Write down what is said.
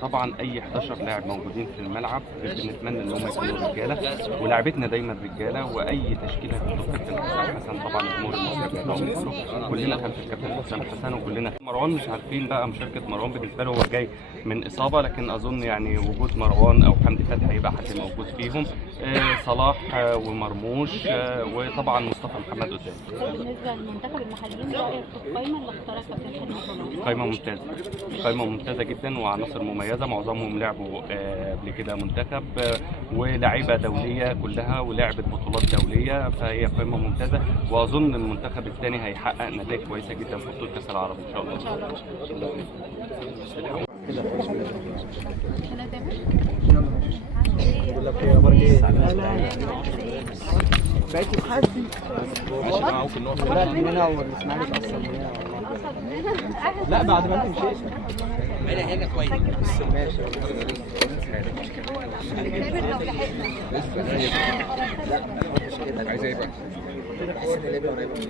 طبعا اي 11 لاعب موجودين في الملعب بنتمنى ان هم يكونوا رجاله، ولاعبتنا دايما رجاله، واي تشكيله هتحط كابتن حسام حسن طبعا الجمهور المصري بيدعم كلنا خلف الكابتن حسام حسن وكلنا. مروان مش عارفين بقى مشاركه مروان بالنسبه له، هو جاي من اصابه، لكن اظن يعني وجود مروان او حمدي فتحي هيبقى حد موجود فيهم. صلاح ومرموش وطبعا مصطفى محمد قدام. بالنسبه للمنتخب المحليين رايك في القائمه اللي اختارها كابتن حلمي؟ قائمه ممتازه، قائمه ممتازه جدا وعناصر مميزه، معظمهم لعبوا قبل كده منتخب ولاعيبه دوليه كلها ولعبت بطولات دوليه، فهي قائمه ممتازه، واظن المنتخب الثاني هيحقق نتائج كويسه جدا في بطوله كاس العرب ان شاء الله. بقول لك ايه اخبارك ايه؟ بقيت تحدي ماشي بقى ممكن نقف من هنا والاسماعيلي اتأثر من هنا. لا بعد ما انت مشيت هنا كويس ماشي. عايز ايه بقى؟ بحس ان الليبيا قريبه من